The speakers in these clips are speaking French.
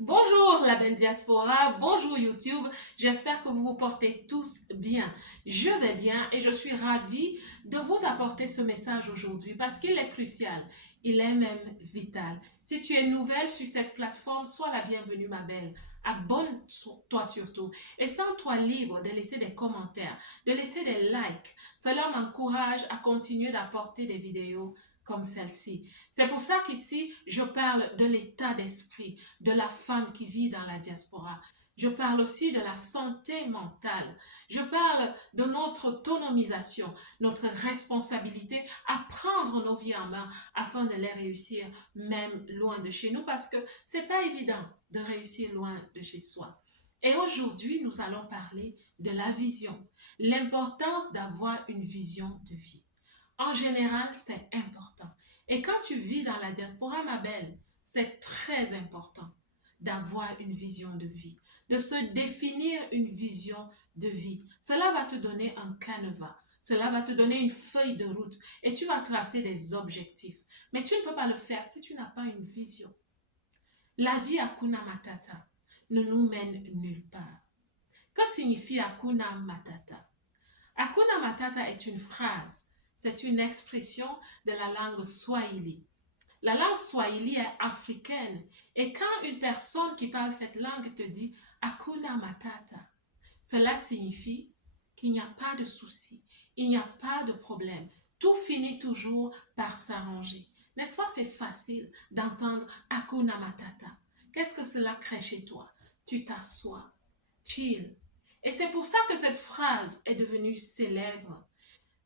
Bonjour la belle diaspora, bonjour YouTube, j'espère que vous vous portez tous bien. Je vais bien et je suis ravie de vous apporter ce message aujourd'hui parce qu'il est crucial, il est même vital. Si tu es nouvelle sur cette plateforme, sois la bienvenue ma belle. Abonne-toi surtout et sens-toi libre de laisser des commentaires, de laisser des likes. Cela m'encourage à continuer d'apporter des vidéos comme celle-ci. C'est pour ça qu'ici, je parle de l'état d'esprit de la femme qui vit dans la diaspora. Je parle aussi de la santé mentale. Je parle de notre autonomisation, notre responsabilité à prendre nos vies en main afin de les réussir même loin de chez nous parce que c'est pas évident de réussir loin de chez soi. Et aujourd'hui, nous allons parler de la vision, l'importance d'avoir une vision de vie. En général, c'est important. Et quand tu vis dans la diaspora, ma belle, c'est très important d'avoir une vision de vie, de se définir une vision de vie. Cela va te donner un canevas, cela va te donner une feuille de route et tu vas tracer des objectifs. Mais tu ne peux pas le faire si tu n'as pas une vision. La vie Hakuna Matata ne nous mène nulle part. Que signifie Hakuna Matata? Hakuna Matata est une phrase, c'est une expression de la langue swahili. La langue swahili est africaine et quand une personne qui parle cette langue te dit Hakuna Matata, cela signifie qu'il n'y a pas de souci, il n'y a pas de problème. Tout finit toujours par s'arranger. N'est-ce pas, c'est facile d'entendre Hakuna Matata. Qu'est-ce que cela crée chez toi? Tu t'assois, chill. Et c'est pour ça que cette phrase est devenue célèbre.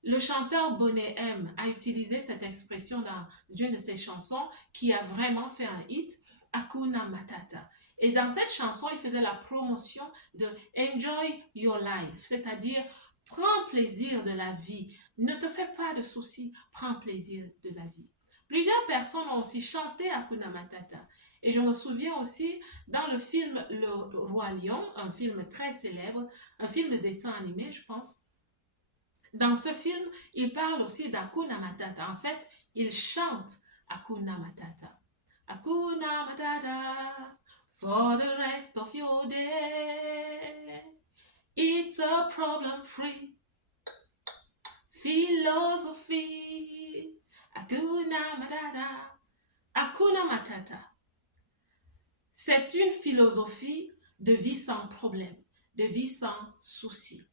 Le chanteur Boney M a utilisé cette expression dans une de ses chansons qui a vraiment fait un hit, Hakuna Matata. Et dans cette chanson, il faisait la promotion de Enjoy Your Life, c'est-à-dire prends plaisir de la vie, ne te fais pas de soucis, prends plaisir de la vie. Plusieurs personnes ont aussi chanté Hakuna Matata. Et je me souviens aussi dans le film Le Roi Lion, un film très célèbre, un film de dessin animé, je pense. Dans ce film, il parle aussi d'Akuna Matata. En fait, il chante Akuna Matata. Akuna Matata for the rest of your day. It's a problem-free philosophy. Akuna Matata. Akuna Matata. C'est une philosophie de vie sans problème, de vie sans souci.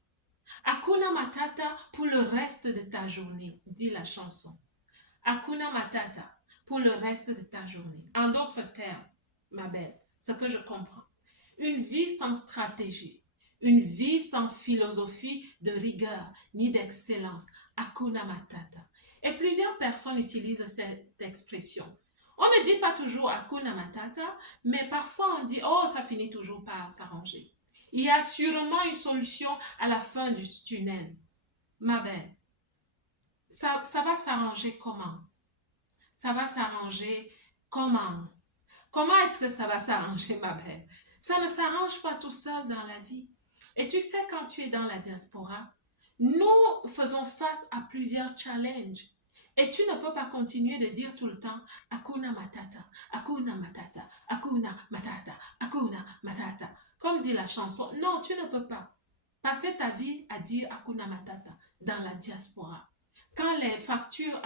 Hakuna Matata pour le reste de ta journée, dit la chanson. Hakuna Matata pour le reste de ta journée. En d'autres termes, ma belle, ce que je comprends, une vie sans stratégie, une vie sans philosophie de rigueur ni d'excellence. Hakuna Matata. Et plusieurs personnes utilisent cette expression. On ne dit pas toujours Hakuna Matata, mais parfois on dit, oh, ça finit toujours par s'arranger. Il y a sûrement une solution à la fin du tunnel. Ma belle, ça va s'arranger comment? Ça va s'arranger comment? Comment est-ce que ça va s'arranger, ma belle? Ça ne s'arrange pas tout seul dans la vie. Et tu sais, quand tu es dans la diaspora, nous faisons face à plusieurs challenges. Et tu ne peux pas continuer de dire tout le temps Hakuna Matata, Hakuna Matata, Hakuna Matata, Hakuna Matata. Comme dit la chanson, non, tu ne peux pas passer ta vie à dire Hakuna Matata dans la diaspora. Quand les factures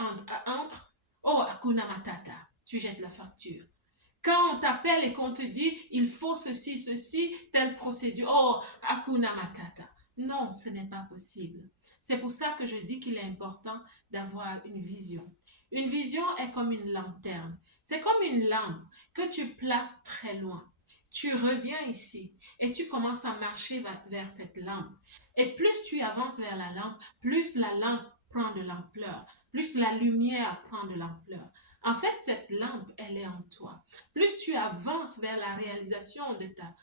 entrent, oh Hakuna Matata, tu jettes la facture. Quand on t'appelle et qu'on te dit il faut ceci, ceci, telle procédure, oh, Hakuna Matata. Non, ce n'est pas possible. C'est pour ça que je dis qu'il est important d'avoir une vision. Une vision est comme une lanterne. C'est comme une lampe que tu places très loin. Tu reviens ici et tu commences à marcher vers cette lampe. Et plus tu avances vers la lampe, plus la lampe prend de l'ampleur, plus la lumière prend de l'ampleur. En fait, cette lampe, elle est en toi. Plus tu avances vers la réalisation de ta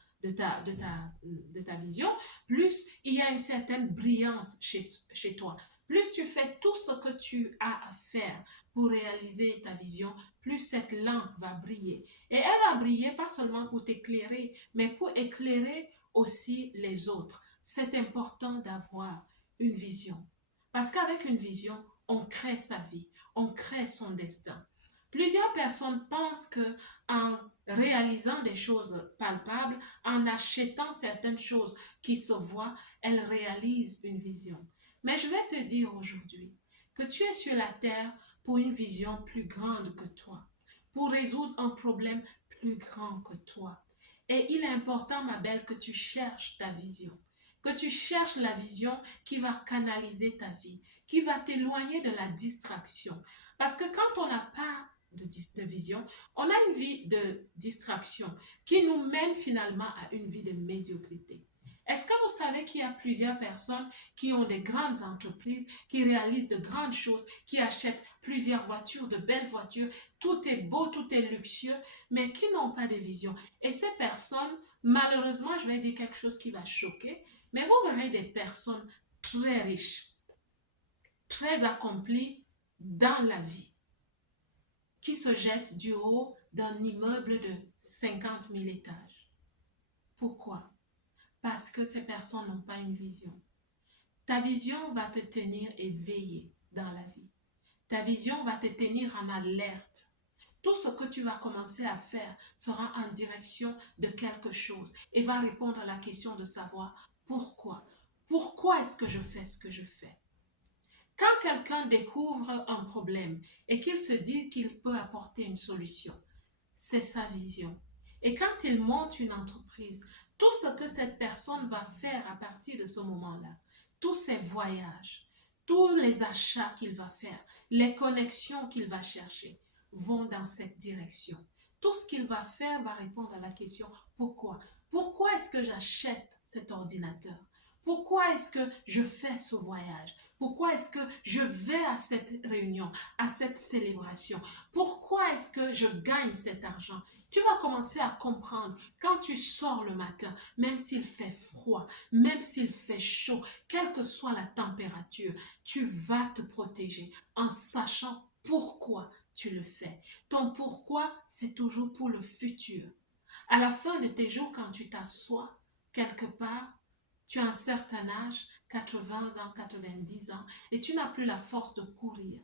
vision, plus il y a une certaine brillance chez toi. Plus tu fais tout ce que tu as à faire pour réaliser ta vision, plus cette lampe va briller. Et elle va briller pas seulement pour t'éclairer, mais pour éclairer aussi les autres. C'est important d'avoir une vision. Parce qu'avec une vision, on crée sa vie, on crée son destin. Plusieurs personnes pensent que en réalisant des choses palpables, en achetant certaines choses qui se voient, elles réalisent une vision. Mais je vais te dire aujourd'hui que tu es sur la terre pour une vision plus grande que toi, pour résoudre un problème plus grand que toi. Et il est important, ma belle, que tu cherches ta vision, que tu cherches la vision qui va canaliser ta vie, qui va t'éloigner de la distraction. Parce que quand on n'a pas de vision, on a une vie de distraction qui nous mène finalement à une vie de médiocrité. Est-ce que vous savez qu'il y a plusieurs personnes qui ont des grandes entreprises, qui réalisent de grandes choses, qui achètent plusieurs voitures, de belles voitures, tout est beau, tout est luxueux, mais qui n'ont pas de vision. Et ces personnes, malheureusement, je vais dire quelque chose qui va choquer, mais vous verrez des personnes très riches, très accomplies dans la vie, qui se jettent du haut d'un immeuble de 50 000 étages. Pourquoi? Parce que ces personnes n'ont pas une vision. Ta vision va te tenir éveillé dans la vie. Ta vision va te tenir en alerte. Tout ce que tu vas commencer à faire sera en direction de quelque chose et va répondre à la question de savoir pourquoi. Pourquoi est-ce que je fais ce que je fais? Quand quelqu'un découvre un problème et qu'il se dit qu'il peut apporter une solution, c'est sa vision. Et quand il monte une entreprise, tout ce que cette personne va faire à partir de ce moment-là, tous ses voyages, tous les achats qu'il va faire, les connexions qu'il va chercher, vont dans cette direction. Tout ce qu'il va faire va répondre à la question pourquoi? Pourquoi est-ce que j'achète cet ordinateur? Pourquoi est-ce que je fais ce voyage? Pourquoi est-ce que je vais à cette réunion, à cette célébration? Pourquoi est-ce que je gagne cet argent? Tu vas commencer à comprendre quand tu sors le matin, même s'il fait froid, même s'il fait chaud, quelle que soit la température, tu vas te protéger en sachant pourquoi tu le fais. Ton pourquoi, c'est toujours pour le futur. À la fin de tes jours, quand tu t'assois quelque part, tu as un certain âge, 80 ans, 90 ans, et tu n'as plus la force de courir.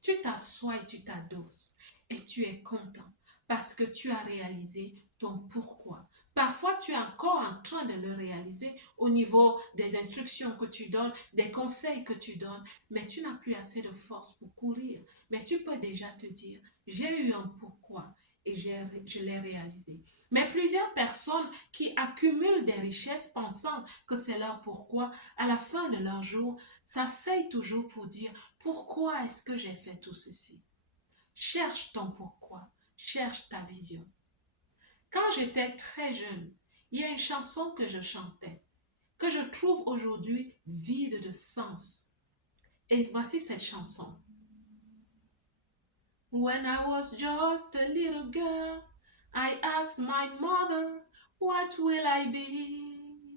Tu t'assois et tu t'adosses et tu es content parce que tu as réalisé ton pourquoi. Parfois, tu es encore en train de le réaliser au niveau des instructions que tu donnes, des conseils que tu donnes, mais tu n'as plus assez de force pour courir. Mais tu peux déjà te dire, j'ai eu un pourquoi et je l'ai réalisé. Mais plusieurs personnes qui accumulent des richesses pensant que c'est leur pourquoi, à la fin de leur jour, s'asseyent toujours pour dire pourquoi est-ce que j'ai fait tout ceci? Cherche ton pourquoi, cherche ta vision. Quand j'étais très jeune, il y a une chanson que je chantais, que je trouve aujourd'hui vide de sens. Et voici cette chanson. When I was just a little girl, I asked my mother, what will I be?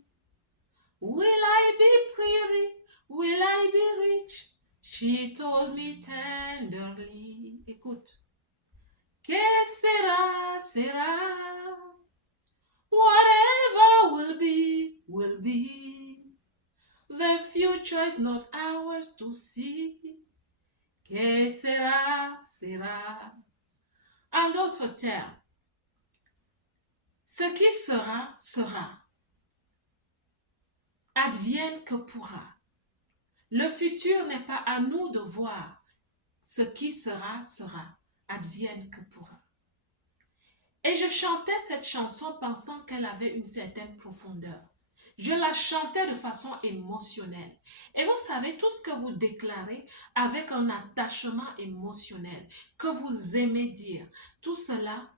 Will I be pretty? Will I be rich? She told me tenderly. Écoute. Que sera, sera. Whatever will be, will be. The future is not ours to see. Que sera, sera. En d'autres termes, ce qui sera, sera. Advienne que pourra. Le futur n'est pas à nous de voir. Ce qui sera, sera. Advienne que pourra. Et je chantais cette chanson pensant qu'elle avait une certaine profondeur. Je la chantais de façon émotionnelle. Et vous savez, tout ce que vous déclarez avec un attachement émotionnel, que vous aimez dire, tout cela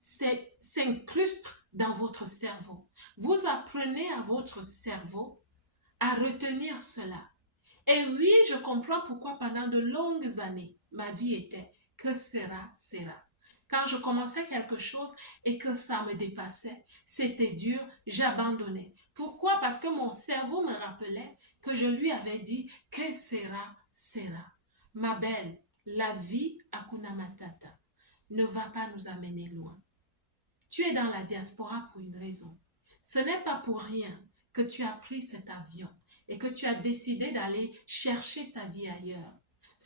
s'incruste dans votre cerveau. Vous apprenez à votre cerveau à retenir cela. Et oui, je comprends pourquoi pendant de longues années, ma vie était que sera, sera. Quand je commençais quelque chose et que ça me dépassait, c'était dur, j'abandonnais. Pourquoi? Parce que mon cerveau me rappelait que je lui avais dit que sera, sera. Ma belle, la vie Hakuna Matata ne va pas nous amener loin. Tu es dans la diaspora pour une raison. Ce n'est pas pour rien que tu as pris cet avion et que tu as décidé d'aller chercher ta vie ailleurs.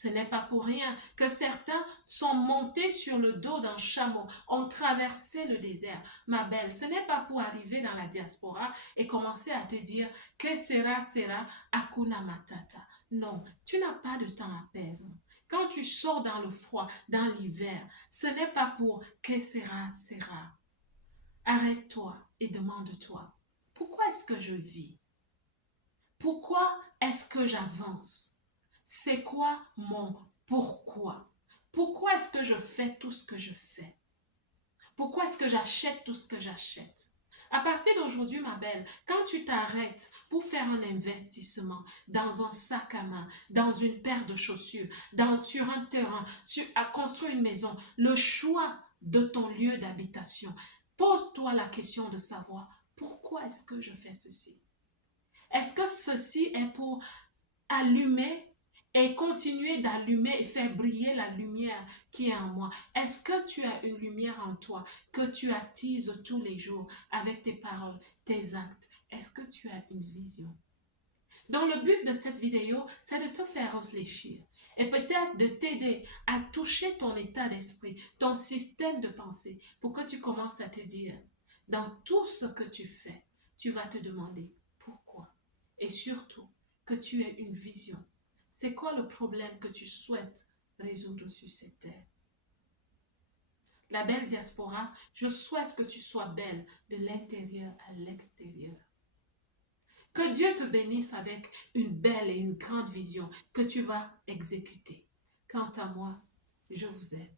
Ce n'est pas pour rien que certains sont montés sur le dos d'un chameau, ont traversé le désert. Ma belle, ce n'est pas pour arriver dans la diaspora et commencer à te dire que sera, sera, Hakuna Matata. Non, tu n'as pas de temps à perdre. Quand tu sors dans le froid, dans l'hiver, ce n'est pas pour que sera, sera. Arrête-toi et demande-toi, pourquoi est-ce que je vis? Pourquoi est-ce que j'avance? C'est quoi mon pourquoi? Pourquoi est-ce que je fais tout ce que je fais? Pourquoi est-ce que j'achète tout ce que j'achète? À partir d'aujourd'hui, ma belle, quand tu t'arrêtes pour faire un investissement dans un sac à main, dans une paire de chaussures, sur un terrain, à construire une maison, le choix de ton lieu d'habitation, pose-toi la question de savoir pourquoi est-ce que je fais ceci? Est-ce que ceci est pour allumer et continuer d'allumer et faire briller la lumière qui est en moi? Est-ce que tu as une lumière en toi que tu attises tous les jours avec tes paroles, tes actes? Est-ce que tu as une vision? Donc le but de cette vidéo, c'est de te faire réfléchir et peut-être de t'aider à toucher ton état d'esprit, ton système de pensée, pour que tu commences à te dire, dans tout ce que tu fais, tu vas te demander pourquoi. Et surtout, que tu aies une vision. C'est quoi le problème que tu souhaites résoudre sur cette terre? La belle diaspora, je souhaite que tu sois belle de l'intérieur à l'extérieur. Que Dieu te bénisse avec une belle et une grande vision que tu vas exécuter. Quant à moi, je vous aime.